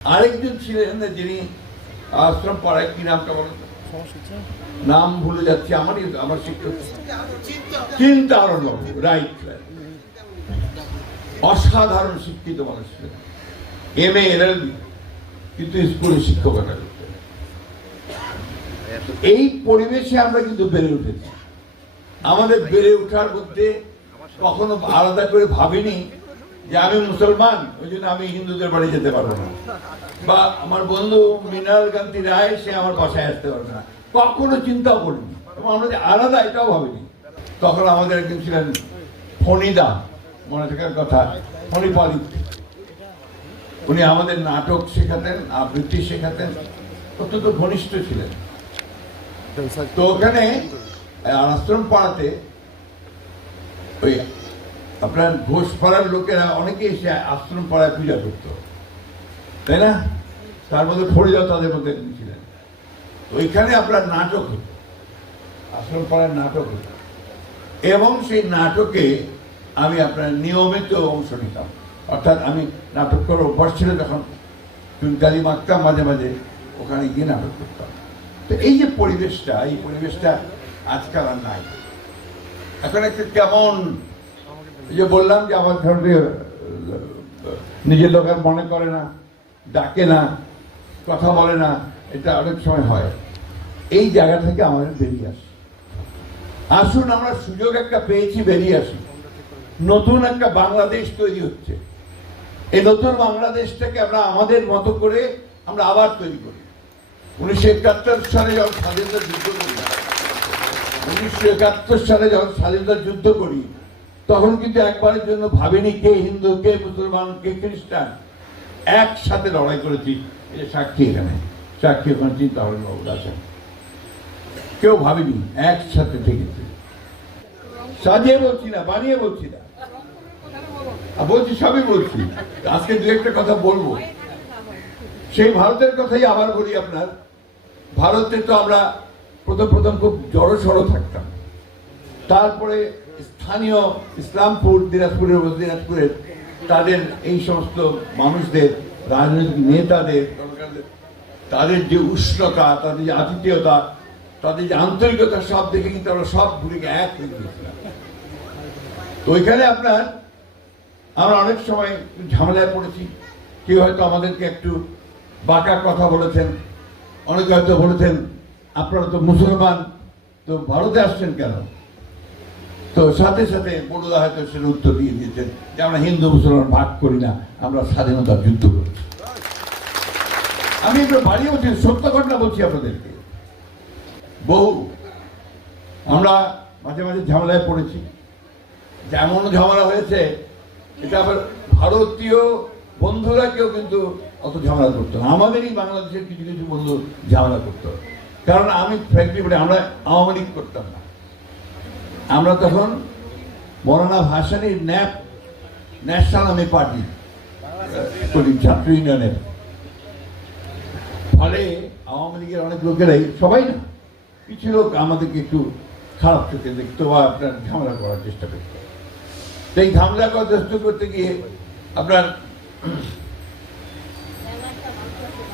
আরেকজন ছিলেন যিনি আশ্রম পাড়ায়, কি নামটা বলেন, নাম ভুলে যাচ্ছি, আমার শিক্ষক চিন্তারণ্য, রাইট, অসাধারণ শিক্ষিত মানুষ ছিলেন, MA LLB, কিন্তু স্কুলে শিক্ষকতা করতেন। এই পরিবেশে আমরা কিন্তু বেড়ে উঠেছি। আমাদের বেড়ে ওঠার মধ্যে কখনো আলাদা করে ভাবিনি যে আমি মুসলমান, ওই জন্য আমি হিন্দুদের বাড়ি যেতে পারবো না, বা আমার বন্ধু মৃণাল কান্তি রায় সে আমার বাসায় আসতে পারবে না, কখনো চিন্তাও করিনি। আমরা যে আলাদা এটাও ভাবিনি। তখন আমাদের একজন ছিলেন ফণিদা, মনে থাকার কথা, ফণিপালি। উনি আমাদের নাটক শেখাতেন, আবৃত্তি শেখাতেন, অত্যন্ত ঘনিষ্ঠ ছিলেন। তো ওখানে আশ্রম পাড়াতে ওই আপনার ঘোষ পাড়ার লোকেরা অনেকে এসে আশ্রম পাড়ায় পূজা করত, তাই না? তার মধ্যে ফরিদা তাদের মধ্যে ছিলেন। ওইখানে আপনার নাটক হতো, আশ্রম পাড়ার নাটক হতো, এবং সেই নাটকে আমি আপনার নিয়মিত অংশ নিতাম। অর্থাৎ আমি নাটক করার অভ্যাস ছিল, তখন চুনকালি মাখতাম, মাঝে মাঝে ওখানে গিয়ে নাটক করতাম। তো এই যে পরিবেশটা, এই পরিবেশটা আজকাল আর নাই। এখন একটা কেমন, যে বললাম যে আমার ধরনের নিজের লোক আর মনে করে না, ডাকে না, কথা বলে না, এটা অনেক সময় হয়। এই জায়গা থেকে আমাদের বেরিয়ে আসি। আসুন, আমরা সুযোগ একটা পেয়েছি, বেরিয়ে আসি। নতুন একটা বাংলাদেশ তৈরি হচ্ছে। এই নতুন বাংলাদেশটাকে আমরা আমাদের মতো করে আমরা আবার তৈরি করি। 1971 সালে যখন স্বাধীনতা যুদ্ধ করি, 1971 সালে যখন স্বাধীনতা যুদ্ধ করি, তখন কিন্তু একবারের জন্য ভাবিনি কে হিন্দু, কে মুসলমান, কে খ্রিস্টান, একসাথে লড়াই করেছি। এই সাক্ষী, এখানে সাক্ষী, ওখানে চিন্তা করেন বাবু আছেন, কেউ ভাবিনি, একসাথে থেকেছে। সাজিয়ে বলছি না, বানিয়ে বলছি না, বলছি, সবই বলছি। আজকে দু একটা কথা বলবো। সেই ভারতের কথাই আবার বলি। আপনার ভারতে তো আমরা প্রথম খুব জড়সড় থাকতাম। তারপরে স্থানীয় ইসলামপুর, দিনাজপুরের তাদের এই সমস্ত মানুষদের, রাজনৈতিক নেতাদের, তাদের যে উষ্ণতা, তাদের যে আতিথেয়তা, তাদের যে আন্তরিকতা, সব দেখে কিন্তু আমরা সব ঘুরে এক হয়ে গিয়েছিলাম। তো ওইখানে আপনার আমরা অনেক সময় ঝামেলায় পড়েছি। কেউ হয়তো আমাদেরকে একটু বাঁকা কথা বলেছেন, অনেকে হয়তো বলেছেন আপনারা তো মুসলমান, তো ভারতে আসছেন কেন? তো সাথে সাথে বড়ুদা হয়তো সেটা উত্তর দিয়ে দিয়েছেন যে আমরা হিন্দু মুসলমান ভাগ করি না, আমরা স্বাধীনতার যুদ্ধ করছি। আমি একটু বাড়িয়ে বলছি, সত্য ঘটনা বলছি আপনাদেরকে। বহু আমরা মাঝে মাঝে ঝামেলায় পড়েছি। যেমন ঝামেলা হয়েছে, এটা আবার ভারতীয় বন্ধুরা কেউ কিন্তু অত ঝামেলা করতো না, আমাদেরই বাংলাদেশের কিছু কিছু বন্ধু ঝামেলা করতো। কারণ আমি ফ্র্যাঙ্কলি বলি, আমরা আওয়ামী লীগ করতাম না। আমরা তখন মৌলানা ভাসানীর ন্যাশনাল আর্মি পার্টি করি, ছাত্র ইউনিয়নের। ফলে আওয়ামী লীগের অনেক লোকেরাই, সবাই না, কিছু লোক আমাদেরকে একটু খারাপ চোখে দেখতো বা আপনার ঝামেলা করার চেষ্টা করতো। এই ঝামেলা করার চেষ্টা করতে গিয়ে আপনার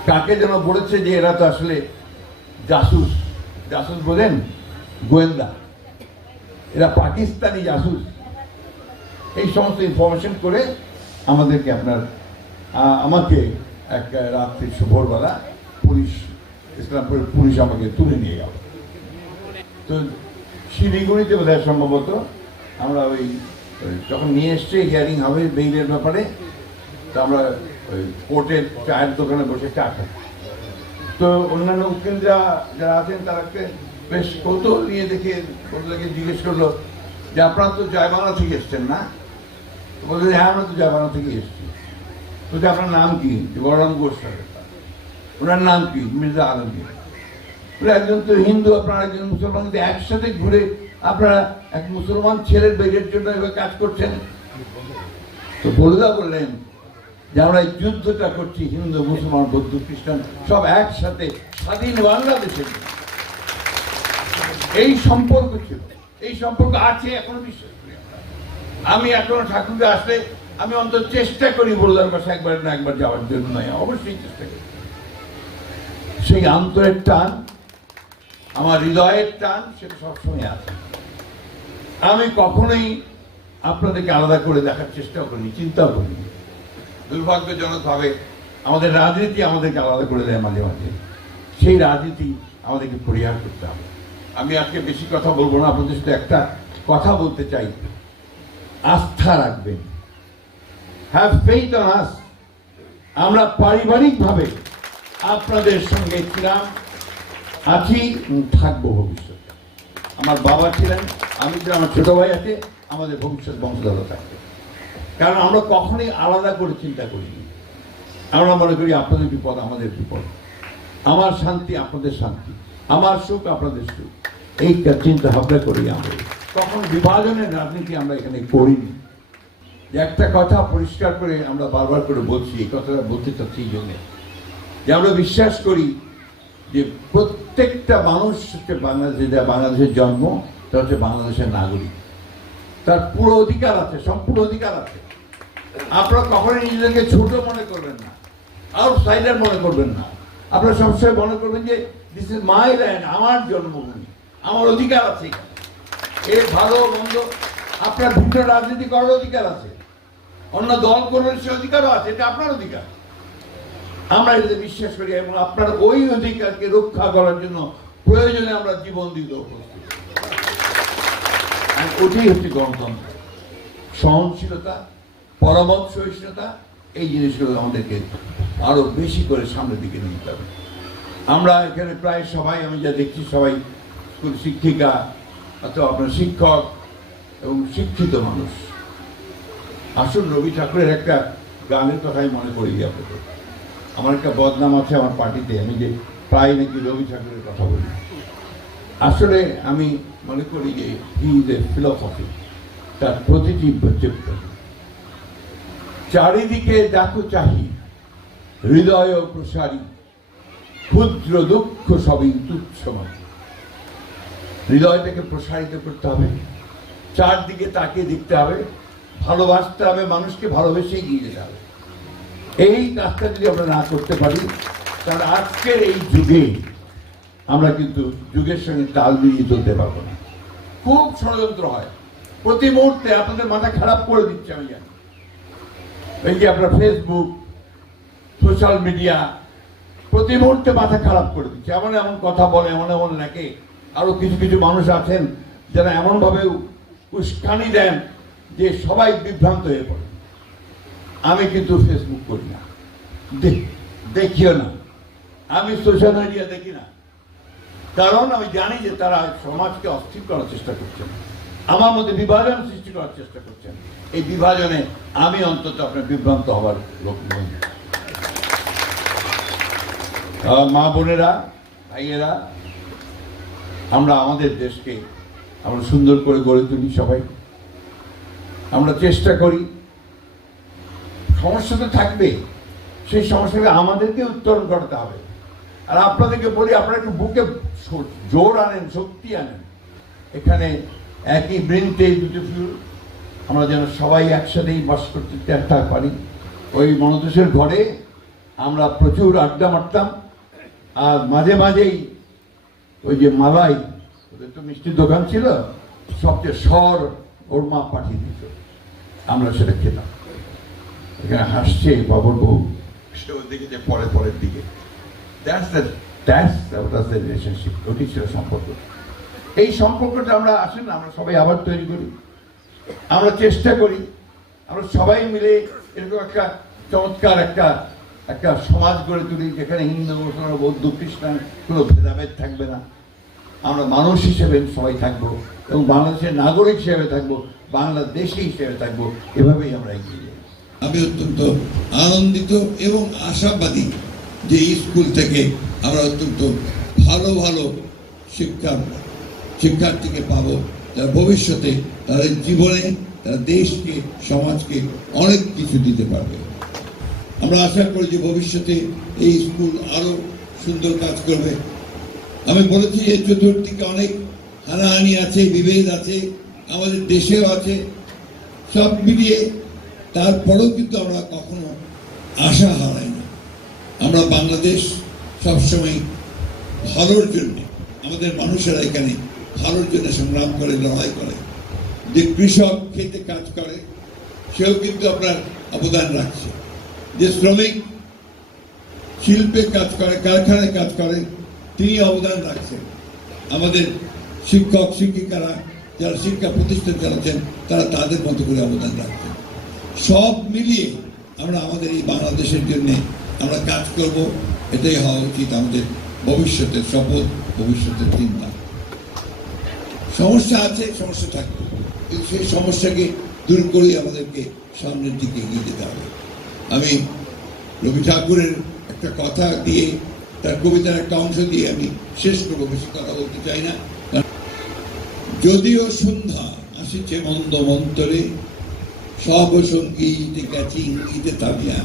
কাকে যেন বলেছে যে এরা তো আসলে জাসুস, জাসুস বলেন, গোয়েন্দা, এরা পাকিস্তানি জাসুস। এই সমস্ত ইনফরমেশন করে আমাদেরকে আমাকে এক রাত্রি ভোরবেলা পুলিশ, ইসলামপুরের পুলিশ আমাকে তুলে নিয়ে গেল। তো শিলিগুড়িতে বোধহয় সম্ভবত আমরা ওই যখন নিয়ে এসছে, হিয়ারিং হবে বেইলের ব্যাপারে, তো আমরা ওই কোর্টের চায়ের দোকানে বসে চা খাই। তো অন্যান্য উকিলরা যারা আছেন তারাকে বেশ কৌতূহল নিয়ে দেখে ওদেরকে জিজ্ঞেস করলো যে আপনারা তো জয় বাংলা থেকে এসছেন না? বললেন হ্যাঁ, আমরা তো জয় বাংলা থেকে এসছি। তো আপনার নাম কি? বলরাম ঘোষ। ওনার নাম কি? মির্জা আলমগীর। একজন তো হিন্দু, আপনারা একজন মুসলমান, কিন্তু একসাথে ঘুরে আপনারা এক মুসলমান ছেলের বেরিয়ের জন্য এবার কাজ করছেন। তো বলুদা বললেন যে আমরা এই যুদ্ধটা করছি হিন্দু, মুসলমান, বৌদ্ধ, খ্রিস্টান সব একসাথে স্বাধীন বাংলাদেশের। এই সম্পর্ক ছিল, এই সম্পর্ক আছে এখনো, বিশ্বাস করি। আমি এখনো ঠাকুরকে আসলে আমি অন্তত চেষ্টা করি বললাম বাসা একবার না একবার যাওয়ার জন্য নয়, অবশ্যই চেষ্টা করি। সেই অন্তরের টান, আমার হৃদয়ের টান, সেটা সবসময় আছে। আমি কখনোই আপনাদেরকে আলাদা করে দেখার চেষ্টাও করিনি, চিন্তাও করিনি। দুর্ভাগ্যজনকভাবে আমাদের রাজনীতি আমাদেরকে আলাদা করে দেয় মাঝে মাঝে। সেই রাজনীতি আমাদেরকে পরিহার করতে হবে। আমি আজকে বেশি কথা বলবো না, আপনাদের সাথে একটা কথা বলতে চাই। আস্থা রাখবেন, হ্যাভ ফেইথ অন আস। আমরা পারিবারিকভাবে আপনাদের সঙ্গে ছিলাম, আছি, থাকবো ভবিষ্যতে। আমার বাবা ছিলেন, আমি ছিলাম, আমার ছোট ভাই আছে, আমাদের ভবিষ্যৎ বংশধর থাকবে। কারণ আমরা কখনোই আলাদা করে চিন্তা করিনি। আমরা মনে করি আপনাদের বিপদ আমাদের বিপদ, আমার শান্তি আপনাদের শান্তি, আমার সুখ আপনাদের সুখ, এই চিন্তা ভাবনা করি আমরা। কখন বিভাজনের রাজনীতি আমরা এখানে করিনি। যে একটা কথা পরিষ্কার করে আমরা বারবার করে বলছি, এই কথাটা বলতে চাচ্ছি এই জন্যে যে আমরা বিশ্বাস করি যে প্রত্যেকটা মানুষ হচ্ছে বাংলাদেশে, যা বাংলাদেশের জন্ম, তা হচ্ছে বাংলাদেশের নাগরিক। তার পুরো অধিকার আছে, সম্পূর্ণ অধিকার আছে। আপনারা কখনোই নিজেদেরকে ছোট মনে করবেন না, আউটসাইডার মনে করবেন না। আপনারা সবসময় মনে করবেন যে দিস ইজ মাই ল্যান্ড, আমার জন্মভূমি, আমার অধিকার আছে। এর ভালো মন্দ আপনার ভিন্ন রাজনীতি করার অধিকার আছে, অন্য দল করার সে অধিকারও আছে, এটা আপনার অধিকার। আমরা এটাতে বিশ্বাস করি এবং আপনার ওই অধিকারকে রক্ষা করার জন্য প্রয়োজনে আমরা জীবন দিতে প্রস্তুত। ওটাই হচ্ছে গণতন্ত্র। সহনশীলতা, পরামর্শ সহিষ্ণুতা, এই জিনিসগুলো আমাদেরকে আরো বেশি করে সামনের দিকে নিতে হবে। আমরা এখানে প্রায় সবাই, আমি যা দেখছি, সবাই স্কুল শিক্ষিকা অথবা আপনার শিক্ষক এবং শিক্ষিত মানুষ। আসুন রবি ঠাকুরের একটা গানের কথাই মনে করি আপনাদের। আমার একটা বদনাম আছে আমার পার্টিতে, আমি যে প্রায় নাকি রবি ঠাকুরের কথা বলি। আসলে আমি মনে করি যে হি ইজ এ ফিলসফি, তার প্রতিটি চারিদিকে দেখো চাহি, হৃদয় প্রসারী, ক্ষুদ্র দুঃখ সবই তুচ্ছ মনে। হৃদয়টাকে প্রসারিত করতে হবে, চারদিকে তাকিয়ে দেখতে হবে, ভালোবাসতে হবে, মানুষকে ভালোবেসে এগিয়ে যেতে হবে। এই কাজটা যদি আমরা না করতে পারি, তাহলে আজকের এই যুগে আমরা কিন্তু যুগের সঙ্গে তাল মিলিয়ে চলতে পারবো না। খুব ষড়যন্ত্র হয় প্রতি মুহূর্তে, আপনাদের মাথা খারাপ করে দিচ্ছে আমি জানি। এই যে আপনার ফেসবুক, সোশ্যাল মিডিয়া প্রতি মুহূর্তে মাথা খারাপ করে দিচ্ছে। এমন এমন কথা বলে, এমন এমন লেখে। আরো কিছু কিছু মানুষ আছেন যারা এমনভাবে উস্কানি দেন যে সবাই বিভ্রান্ত হয়ে পড়ে। আমি কিন্তু ফেসবুক করি না, দেখিও না, আমি সোশ্যাল মিডিয়া দেখি না। কারণ আমি জানি যে তারা সমাজকে অস্থির করার চেষ্টা করছেন, আমার মধ্যে বিভাজন সৃষ্টি করার চেষ্টা করছেন। এই বিভাজনে আমি অন্তত আপনার বিভ্রান্ত হবার লোক নই। মা বোনেরা, ভাইয়েরা, আমরা আমাদের দেশকে আমরা সুন্দর করে গড়ে তুলি সবাই। আমরা চেষ্টা করি, সমস্যা তো থাকবে, সেই সমস্যাকে আমাদেরকে উত্তরণ করতে হবে। আর আপনাদেরকে বলি, আপনারা একটু বুকে জোর আনেন, শক্তি আনেন। এখানে একই বৃন্তে দুটো ফুল, আমরা যেন সবাই একসাথেই বাস করতে পারি। ওই মনতোষের ঘরে আমরা প্রচুর আড্ডা মারতাম, আর মাঝে মাঝেই ওই যে মালাই, ওদের তো মিষ্টির দোকান ছিল, সবচেয়ে সর ওর মা পাঠিয়ে দিত, আমরা সেটা খেতাম। এখানে হাসছে বাবুর বউ, সেও দেখেছে পরের দিকে। রিলেশনশিপ, ওটি ছিল সম্পর্ক। এই সম্পর্কটা আমরা আসেন, আমরা সবাই আবার তৈরি করি। আমরা চেষ্টা করি, আমরা সবাই মিলে এরকম একটা চমৎকার একটা সমাজ গড়ে তুলি, যেখানে হিন্দু, মুসলমান, বৌদ্ধ, খ্রিস্টান কোনো ভেদাভেদ থাকবে না। আমরা মানুষ হিসেবে সবাই থাকবো এবং বাংলাদেশের নাগরিক হিসেবে থাকবো, বাংলাদেশি হিসেবে থাকবো। এভাবেই আমরা এগিয়ে যাই। আমি অত্যন্ত আনন্দিত এবং আশাবাদী যে স্কুল থেকে আমরা অত্যন্ত ভালো ভালো শিক্ষার্থীকে পাবো, যারা ভবিষ্যতে তাদের জীবনে, তারা দেশকে, সমাজকে অনেক কিছু দিতে পারবে। আমরা আশা করি যে ভবিষ্যতে এই স্কুল আরো সুন্দর কাজ করবে। আমি বলেছি যে চতুর্দিকে অনেক হানাহানি আছে, বিভেদ আছে, আমাদের দেশেও আছে। সব মিলিয়ে তারপরেও কিন্তু আমরা কখনো আশা হারাই না। আমরা বাংলাদেশ সবসময় ভালোর জন্য, আমাদের মানুষেরা এখানে ভালোর জন্য সংগ্রাম করে, লড়াই করে। যে কৃষক খেতে কাজ করে সেও কিন্তু আপনার অবদান রাখছে, যে শ্রমিক শিল্পে কাজ করে, কারখানায় কাজ করে, তিনি অবদান রাখছেন। আমাদের শিক্ষক শিক্ষিকারা যারা শিক্ষা প্রতিষ্ঠান চালাচ্ছেন তারা তাদের মতো করে অবদান রাখছেন। সব মিলিয়ে আমরা আমাদের এই বাংলাদেশের জন্য আমরা কাজ করব, এটাই হওয়া উচিত আমাদের ভবিষ্যতের শপথ, ভবিষ্যতের চিন্তা। সমস্যা আছে, সমস্যা থাকবে, কিন্তু সেই সমস্যাকে দূর করেই আমাদেরকে সামনের দিকে এগিয়ে যেতে হবে। আমি রবি ঠাকুরের একটা কথা দিয়ে, তার কবিতার একটা অংশ দিয়ে আমি শেষ করবো, বেশি কথা বলতে চাই না। যদিও সন্ধ্যা আসিছে মন্দ মন্তরে, সব সঙ্গীতে গেছি ইঙ্গিতে তাবিয়া,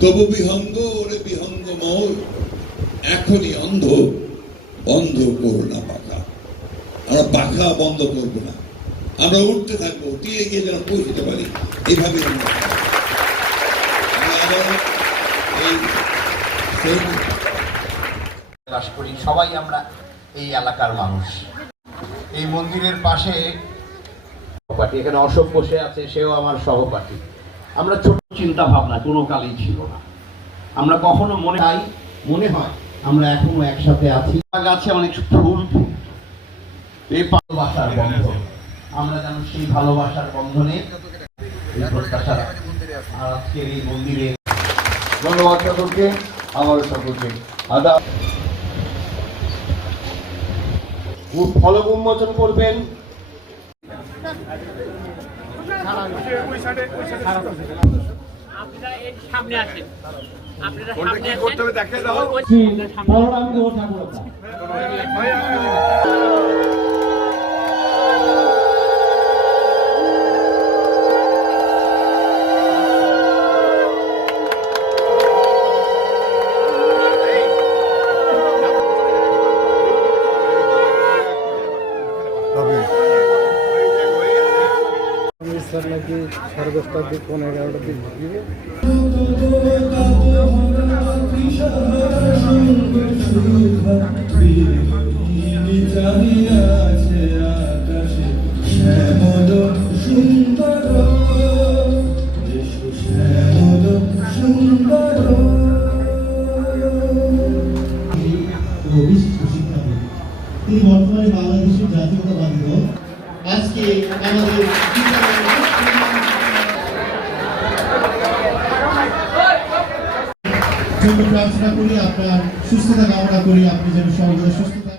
তবু বিহঙ্গ ওরে বিহঙ্গ মোর, এখনই অন্ধ, বন্ধ করো না পাখা। আমরা পাখা বন্ধ করবো না, আমরা উঠতে থাকবো, তীরে গিয়ে যেন পৌঁছতে পারি, এইভাবে বাস করি। সবাই আমরা এই এলাকার মানুষ। এই মন্দিরের পাশে সহপাঠী, এখানে অশোক বসে আছে, সেও আমার সহপাঠী। আমরা ছোট চিন্তা ভাবনা কোনো কালেই ছিল না। আমরা কখনো মনে হয় আমরা এখনো একসাথে আছি। গাছে অনেক ফুল ফুটত, এই ভালোবাসার বন্ধন, আমরা যেন সেই ভালোবাসার বন্ধনে এই প্রত্যাশা আর আজকের এই মন্দিরে। ধন্যবাদ সকলকে, আমার সকলকে আদাব। ফলক উন্মোচন করবেন। আপনারা এই সামনে আসেন, আপনারা সামনে আসেন। করতে হবে দেখে দাও। স্যার নাকি 10:30টার দিক 11:30টার দিক দিবে। তিনি বর্তমানে বাংলাদেশের জাতীয়তাবাদী দল। আজকে আমাদের জন্য প্রার্থনা করি, আপনার সুস্থতা কামনা করি, আপনি যেন সর্বদা সুস্থতা